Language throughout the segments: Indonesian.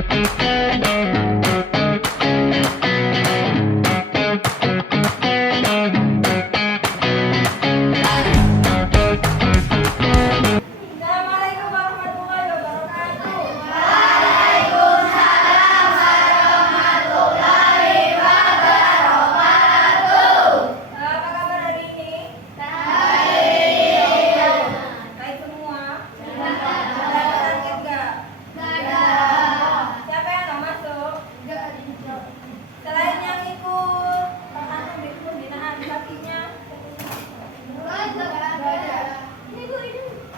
Assalamualaikum warahmatullahi wabarakatuh. Apa kabar hari ini? Baik semua? Ada yang sakit nggak? Siapa yang nggak masuk? Selain yang ikut pembinaan kakinya,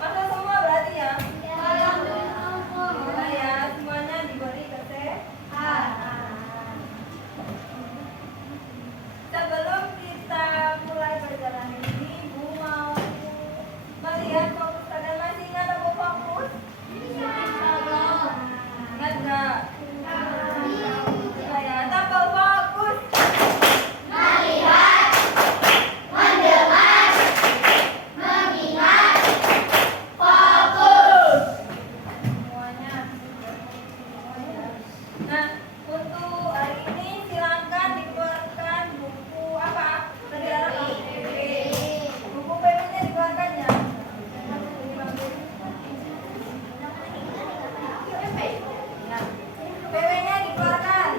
masuk semua berarti ya? Oh ya, semuanya diberi kesehatan. Sebelum kita mulai perjalanan ini, Ibu mau melihat fokus kalian. Masih ingat apa fokus? Ingat nggak? Ya, tanpa fokus. Semuanya. Nah, untuk hari ini silakan dikeluarkan buku apa? Pelajaran apa? Buku PP-nya dikeluarkan ya. PP-nya dikeluarkan.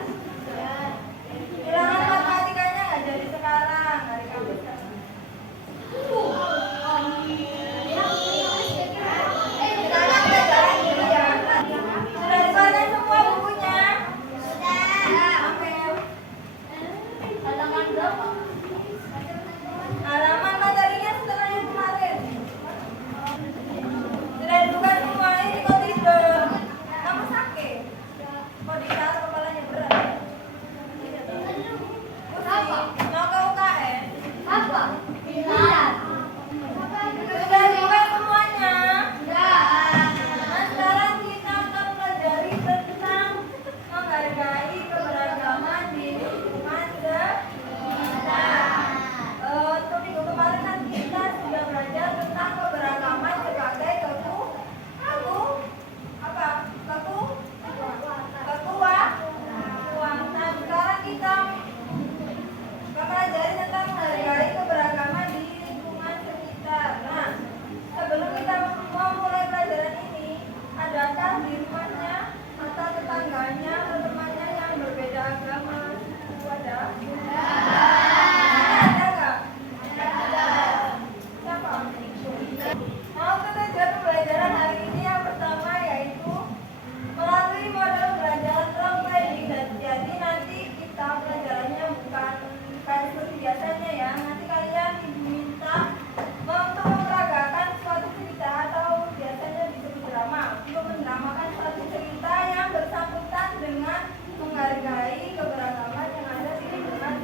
Bilangan matematikanya nggak jadi sekarang, hari Kamis. Sekarang pelajaran dulu ya. Sudah dikeluarkan semua bukunya? Amel. Halaman materinya setelah yang kemarin. Sudah dibuka semua. Ini kok tidur? Kamu sakit? Kok ditaruh kepalanya berat? Pusing. Mau ke UKM? Sudah dibuka semuanya? Nah, sekarang kita akan pelajari tentang menghargai keberagaman di lingkungan sekitar. Untuk minggu kemarin kan kita sudah belajar tentang keberagaman sebagai kekuatan. Nah, sekarang kita mempelajari tentang menghargai keberagaman di lingkungan sekitar. Nah, sebelum kita memulai pelajaran ini, adakah di rumahnya atau tetangganya atau temannya yang berbeda agama? Ada? Ada nggak? Siapa? Mau tujuan pembelajaran hari ini yang pertama yaitu melalui model pembelajaran role playing. Jadi nanti kita pelajarannya bukan kayak seperti biasanya ya. Nanti kalian diminta untuk memperagakan suatu cerita atau biasanya disebut drama, untuk mendramakan suatu cerita yang bersangkutan dengan menghargai keberagaman yang ada di lingkungan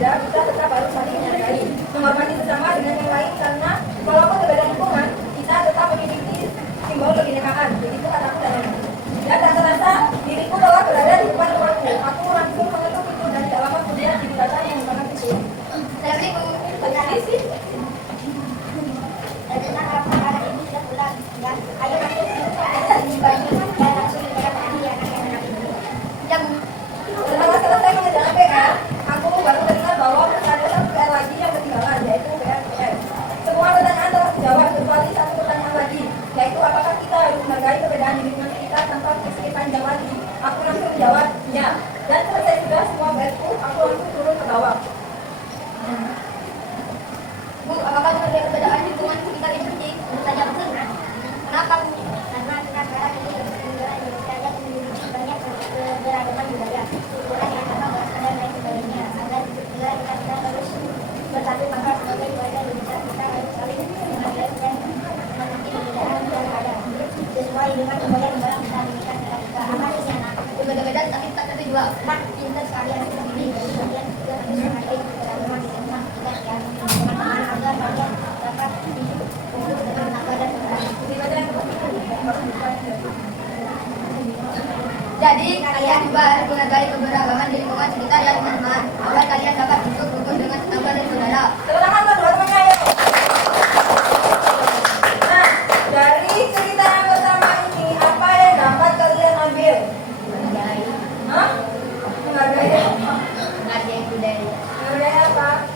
berbeda, kita tetap harus saling menghargai, menghormati sesama dengan yang lain karena walaupun berbeda lingkungan, kita tetap memiliki simbol kebinekaan. Begitu kataku dan dan tak terasa diriku telah berada di depan rumahku. Aku langsung mengetuk pintu dan tidak lama kemudian dibukakan yang merupakan pintu. Assalamualaikum. Terima kasih. Ayo masuk. Setelah selesai mengerjakan PR, aku baru mendengar bahwa ada satu PR lagi yang ketinggalan, yaitu PR. Semua pertanyaan telah dijawab kecuali satu pertanyaan lagi, yaitu apakah kita harus menghargai perbedaan di lingkungan kita tanpa pikir panjang lagi. Aku langsung menjawab ya, dan selesai sudah semua PR-ku, aku langsung turun ke bawah. Bu, apakah menghargai perbedaan di lingkungan kita ini penting? Tentu saja penting. Kenapa, Bu? Karena kita sekarang ini negara Indonesia yang memiliki banyak keberagaman budaya, kultural yang sama bahasa dan lain sebagainya. Agar negara kita bisa terus bersatu, maka sebagai warga Indonesia kita harus saling menghargai dan mengerti perbedaan yang ada sesuai dengan budaya-budaya kita miliki negara kita. Apa sih anak? Berbeda-beda tapi tak satu juga. Nah, pintar sekali anak ini. Kemudian kita harus menghargai keberagaman di lingkungan kita yang teman-teman agar kalian dapat hidup dengan apa dan jadi kalian juga harus menghargai keberagaman di lingkungan sekitar ya teman-teman, agar kalian dapat hidup rukun dengan tetangga dan saudara. Tepuk tangan buat teman-teman ayo. Nah, dari cerita yang pertama ini apa yang dapat kalian ambil? Menghargai. Hah? Menghargai. Menghargai budaya. Menghargai apa?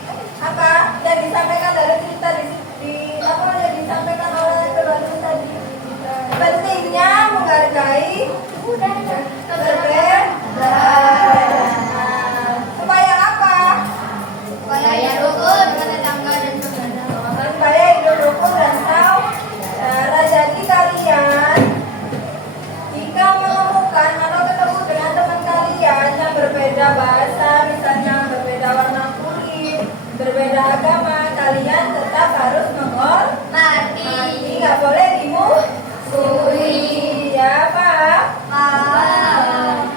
Apa yang disampaikan dari cerita di apa yang disampaikan oleh Teman tadi? Pentingnya menghargai perbedaan. Supaya apa? Supaya rukun dengan tetangga dan saudara. Supaya hidup rukun dan saudara. Jadi kalian jika menemukan atau ketemu dengan teman kalian yang berbeda bahasa, misalnya berbeda warna kulit, berbeda agama, kalian tetap harus menghormati. Nggak boleh dimusuhi, ya Pak?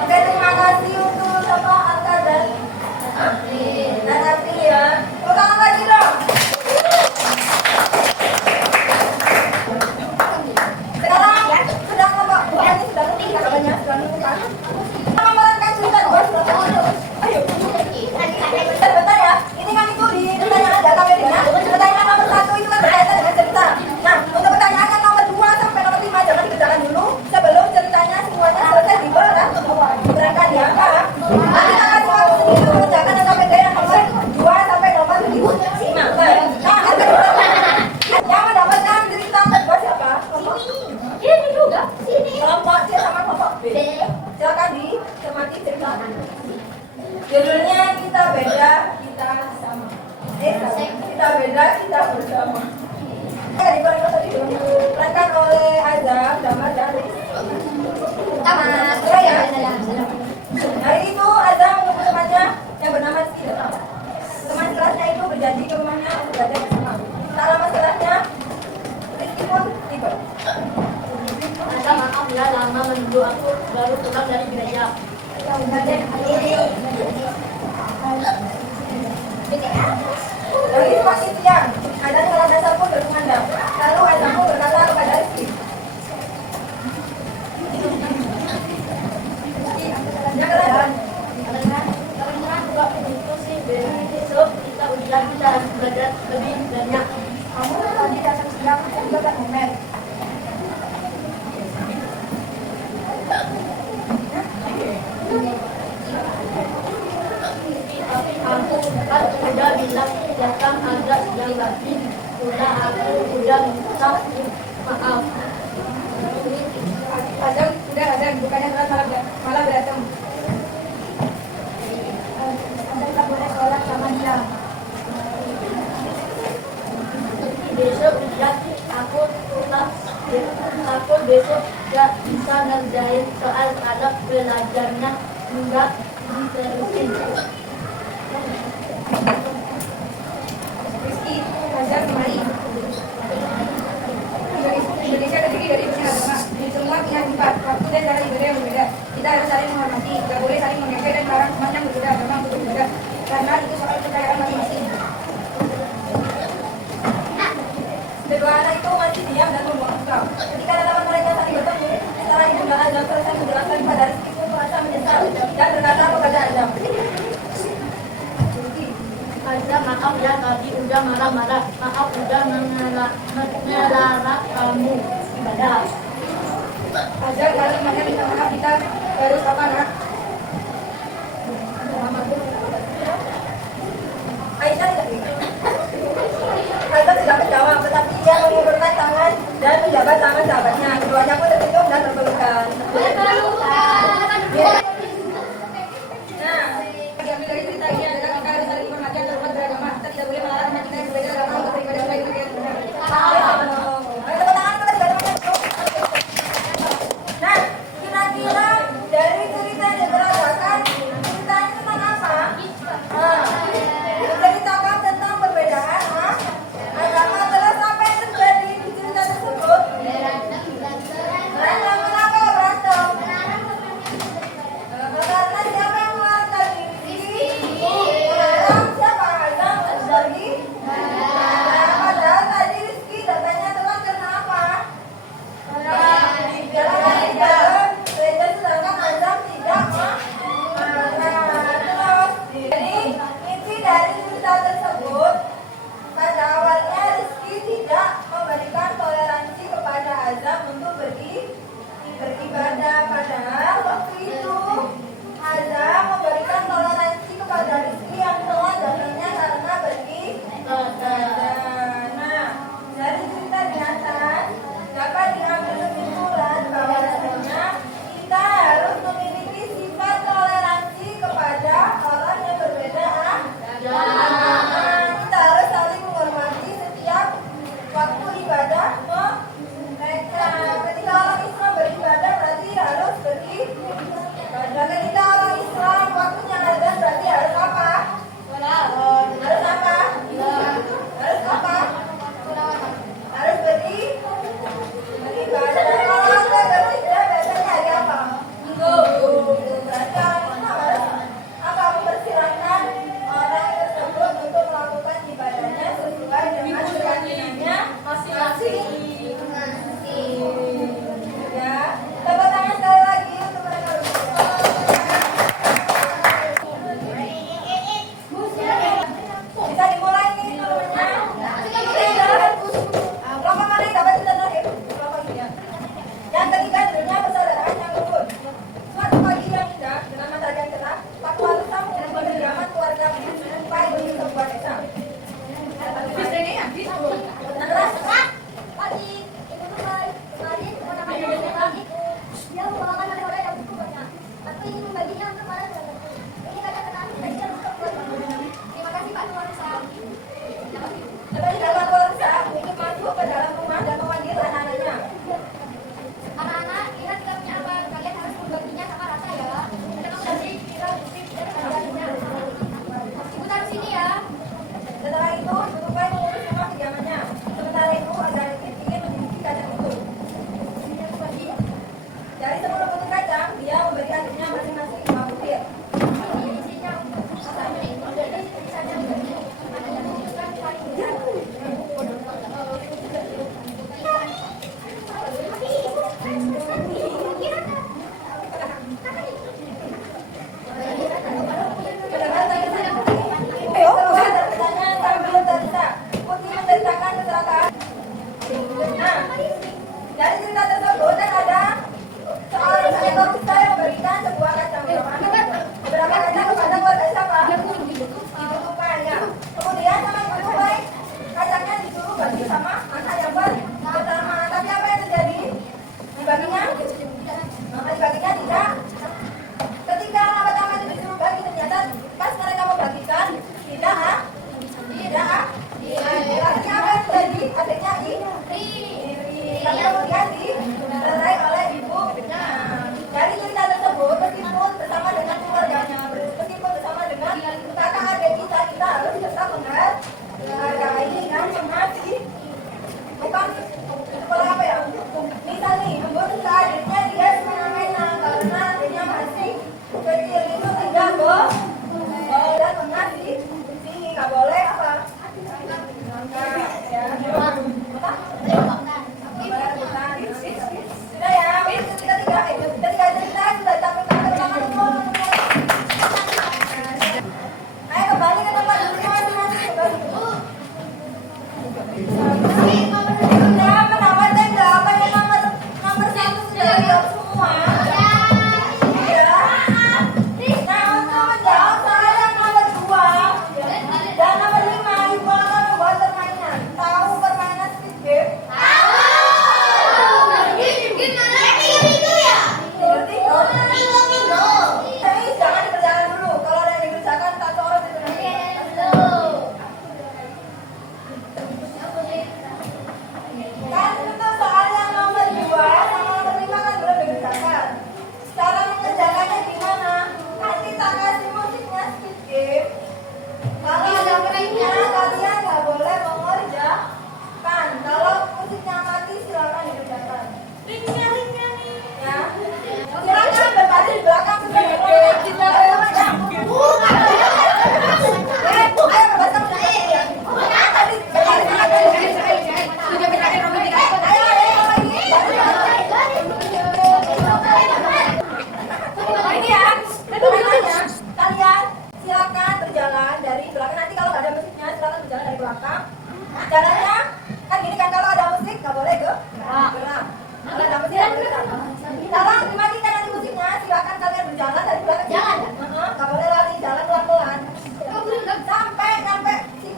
Oke, terima kasih untuk Bapak Alka dan April ya. Ulang lagi dong. Sekarang sedang Bapak Bu Ani sedang nunggu katanya, sedang nunggu kan? Kita memerankan cerita bos. Ayo. Bentar ya. Ini kan itu di pertanyaan ada KPD-nya. Pertanyaan nomor 1 itu kan berkaitan dengan cerita. Nah, untuk pertanyaan yang nomor 2 sampai nomor 5 jangan dikerjakan dulu sebelum ceritanya semuanya selesai diterangkan ya, Pak. Nanti kita kasih waktu sedikit mengerjakan yang KPD yang nomor 2 sampai nomor 5. Nah, yang mendapatkan cerita kedua siapa? Ini juga. Sini. Kelompok C sama kelompok B. Silakan dicermati cerita. Judulnya kita beda, kita sama. Kita beda, kita bersama. Diperankan oleh Azam, Damar dan Tamat. Ya. Hari itu Azam menunggu temannya yang bernama Rizky. Teman kelasnya itu berjanji ke rumahnya untuk belajar bersama. Tak lama setelahnya, Rizky pun tiba. Ada maaf ya lama menunggu, aku baru pulang dari gereja. Lalu itu masih siang, ada kepala dasar pun berkumandang. Lalu Azam pun berkata kepada Rizky, Kebenaran juga begitu sih. Besok kita ujian, kita harus belajar lebih banyak. kamu tadi datang siang, aku juga kan ngomel. Aku kan udah bilang datang agak siang lagi. Aku udah minta maaf. Azam, bukannya malah berantem. Azam tak boleh sholat sama dia. Besok ujian aku besok gak bisa ngerjain soal kalau belajarnya enggak diterusin. Rizky, Azam kemari. Indonesia terdiri dari banyak agama. Semua punya sifat, waktu dan cara ibadah yang berbeda. Kita harus saling menghormati, tidak boleh saling mengejek dan melarang teman yang berbeda agama untuk berbeda. Karena itu soal kepercayaan. Aza, maaf ya tadi udah marah-marah. Maaf udah melarang kamu ibadah. Aza, kalau semuanya minta maaf, kita harus apa nak? Aisyah tidak Aisyah tidak menjawab, tetapi dia mengulurkan tangan dan menjabat tangan sahabatnya. Keduanya pun tersenyum dan berpelukan. Nah, diambil dari cerita ini adalah kita harus saling pengertian terhadap beragama. Kita tidak boleh melarang umat kita yang berbeda agama untuk beribadah baik itu yang benar. Ayo tepuk tangan kepada ibadah. Nah, kira-kira dari cerita yang diberitakan, ceritanya tentang apa? Menceritakan tentang perbedaan agama. Terus apa yang terjadi di cerita tersebut? Berantem. Kenapa berantem? Karena siapa yang mengeluarkan diri? Melarang siapa? Azam berbagi. Padahal tadi Rizky datanya telah karena apa? Jalan sedangkan Azam tidak. Terus, jadi inti dari cerita tersebut, pada awalnya Rizky tidak memberikan toleransi kepada Azam untuk beribadah. Padahal waktu itu Azam memberikan toleransi kepada Rizky yang telah datangnya karena beribadah. Nah, dari cerita di atas dapat diambil kesimpulan bahwa rasanya kita harus memiliki sifat toleransi kepada orang yang berbeda agama. Kita harus saling menghormati setiap waktu ibadah mereka. Ketika orang Islam beribadah berarti harus beribadah. Ketika orang Islam waktunya azan berarti harus apa? Harus apa? Harus apa? Harus beribadah. Kalau anda beribadah biasanya hari apa? Minggu. Berarti orang Islam harus apa? Mempersilahkan orang tersebut untuk melakukan ibadahnya sesuai dengan keyakinannya masing-masing. Ya, tepuk tangan sekali lagi untuk mereka berdua. Bisa dimulai nih namanya. Kelompok mana yang dapat ditonton? Kelompok ini ya. Yang ketiga judulnya persaudaraan yang rukun. Suatu pagi yang indah dengan matahari yang cerah, Pak Wali Samu dan kediaman keluarga menjumpai di sebuah desa. Pagi, ibu Tupai, kemarin keponakan saya pagi. Dia membawakan oleh-oleh dan buku banyak. Aku ingin membaginya untuk para sahabatku. Ini kata kenal dan kita buka buat bangunan. Terima kasih Pak Nuansa. Setelah Pak Nuansa, ingin masuk ke dalam rumah dan memanggil anak-anaknya. Anak-anak, kira tidak punya apa? Kalian harus membaginya sama rata ya. Kita kasih kira musik dan kajiannya. Ibu taruh sini ya. Setelah itu, Tupai mengurus semua kediamannya. Sementara itu,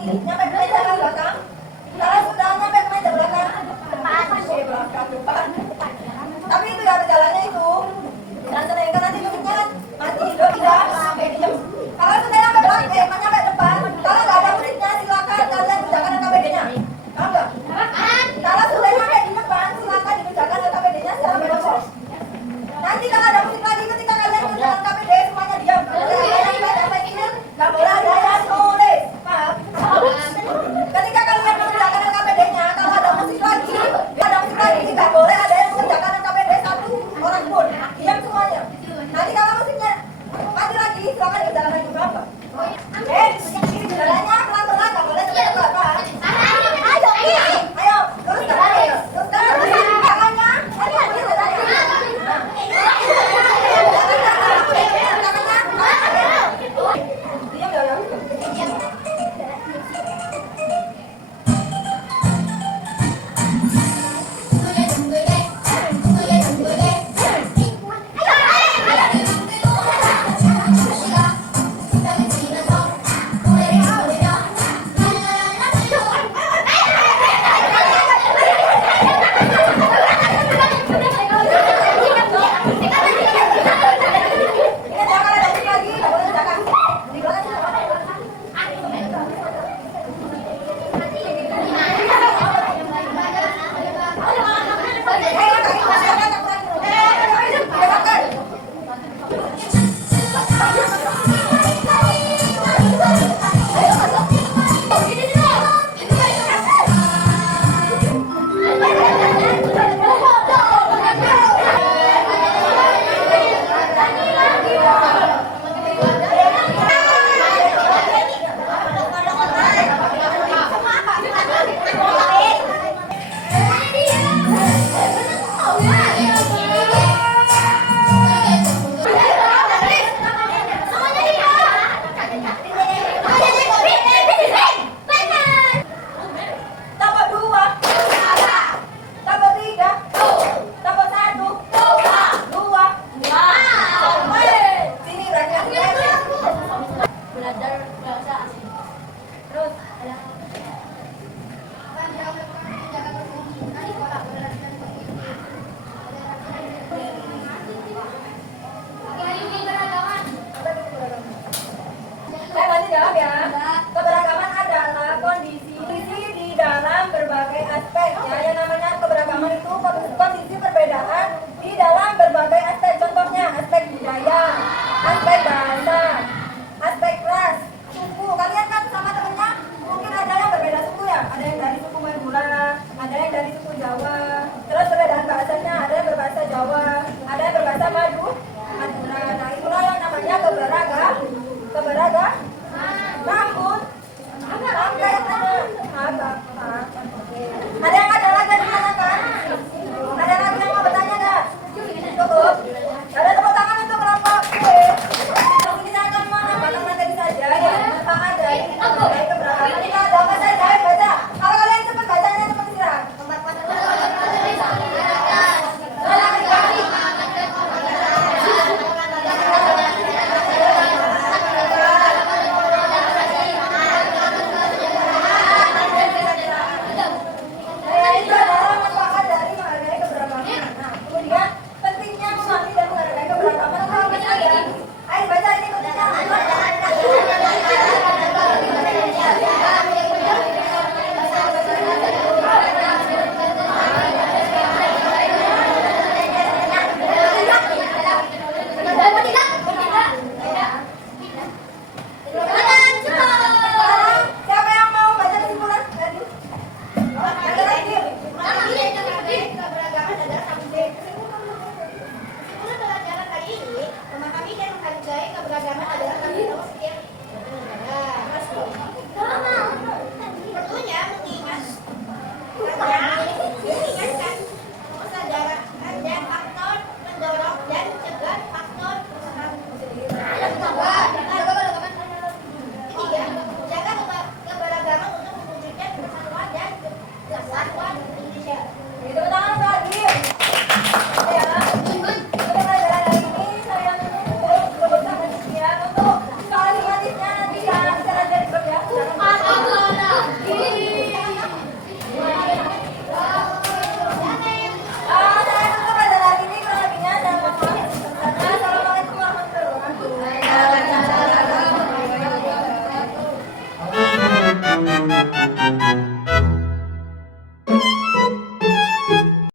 Nyampe ke meja belakang. Kalau sudah nyampe ke meja belakang, depan. Tapi itu ya jalannya itu. Dan sedangkan nanti musiknya mati, tidak sampai diam. Kalau sudah nyampe belakang, nyampe depan. Kalau nggak ada musiknya silakan kalian kerjakan KPD-nya. Paham nggak? Kalau sudah nyampe di depan, silakan dikerjakan KPD-nya secara bebas. Nanti kalau ada musik lagi ketika kalian kerjakan KPD semuanya diam. Nggak boleh ada yang nulis. Paham? Ketika kalian mengerjakan KPD-nya, kalau ada musik lagi tidak boleh ada yang mengerjakan KPD satu orang pun. Diam semuanya. Nanti kalau musiknya mati lagi, silakan dikerjakan lagi berapa? Ini jalannya pelan-pelan, nggak boleh cepat-cepat. Paham? Ayo, teruskan. Tangannya, diam ya. Tambah 2, tambah 3, tambah 1, 2. Sini berarti Belajar bahasa asing. Terus ada